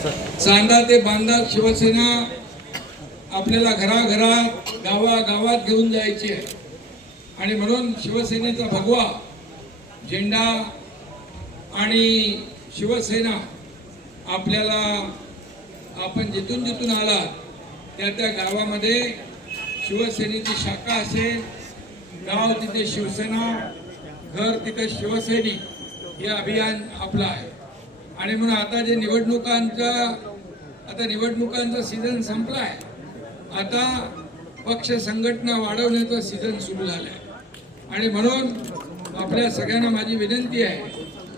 चांदा ते बांदा शिवसेना आपल्याला घराघरात गावागावात घेऊन जायची आहे आणि म्हणून शिवसेनेचा भगवा झेंडा आणि शिवसेना आपल्याला आपण जिथून जिथून आला त्या गावामध्ये शिवसेनेची शाखा असेल, गाव तिथे शिवसेना, घर तिथे शिवसैनिक, हे अभियान आपलं आहे. आणि म्हणून आता जे निवडणुकांचा सीझन संपलाय, आता पक्ष संघटना वाढवण्याचा सीझन सुरू झालाय. आणि म्हणून आपल्या सगळ्यांना माझी विनंती आहे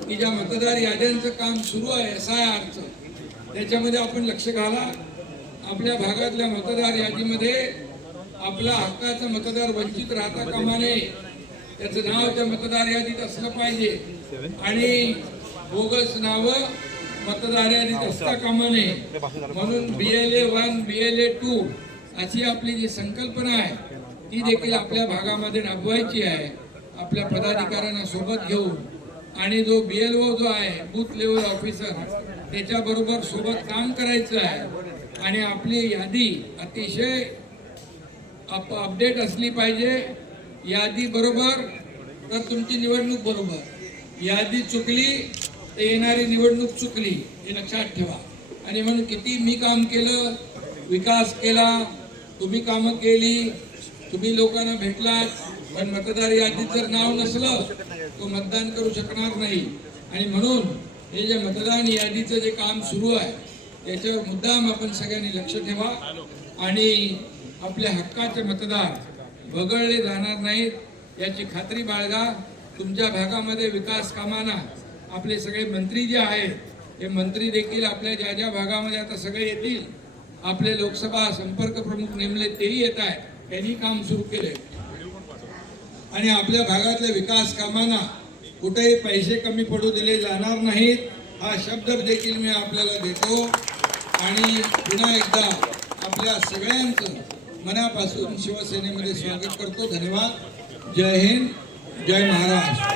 की ज्या मतदार याद्यांचं काम सुरू आहे SIRचं, त्याच्यामध्ये आपण लक्ष घाला. आपल्या भागातल्या मतदार यादीमध्ये आपला हक्काचा मतदार वंचित राहता कामा नये, त्याचं नाव त्या मतदार यादीत असलं पाहिजे आणि बोगस नावं मतदार यादीत असता कामा नये. म्हणून BLA 1 BLA 2 अशी आपली जी संकल्पना आहे ती देखील आपल्या भागामध्ये राबवायची आहे, आपल्या पदाधिकाऱ्यांना सोबत घेऊन. आणि जो BLO जो आहे, बूथ लेवल ऑफिसर, त्याच्याबरोबर सोबत काम करायचं आहे. आणि आपली यादी अतिशय अपडेट असली पाहिजे. यादी बरोबर तर तुमची निवडणूक बरोबर, यादी चुकली तर येणारी निवडणूक चुकली, हे लक्षात ठेवा. आणि म्हणून किती मी काम केलं, विकास केला, तुम्ही कामं केली, तुम्ही लोकांना भेटलात, पण मतदार यादीत जर नाव नसलं तो मतदान करू शकणार नाही. आणि म्हणून हे जे मतदान यादीचं जे काम सुरू आहे त्याच्यावर मुद्दाम आपण सगळ्यांनी लक्ष ठेवा आणि आपल्या हक्काचे मतदार वगळले जाणार नाहीत याची खात्री बाळगा. तुमच्या भागामध्ये विकास कामांना आपले सगळे मंत्री जे आहेत हे मंत्री देखील आपल्या ज्या ज्या भागामध्ये आता सगळे येतील, आपले लोकसभा संपर्क प्रमुख नेमले तेही येत आहेत, त्यांनी काम सुरू केले. आणि आपल्या भागातल्या विकास कामांना कुठेही पैसे कमी पडू दिले जाणार नाहीत, हा शब्द देखील मी आपल्याला देतो. आणि पुन्हा एकदा आपल्या सगळ्यांचं मनापासून शिवसेनेमध्ये स्वागत करतो. धन्यवाद. जय हिंद, जय महाराष्ट्र.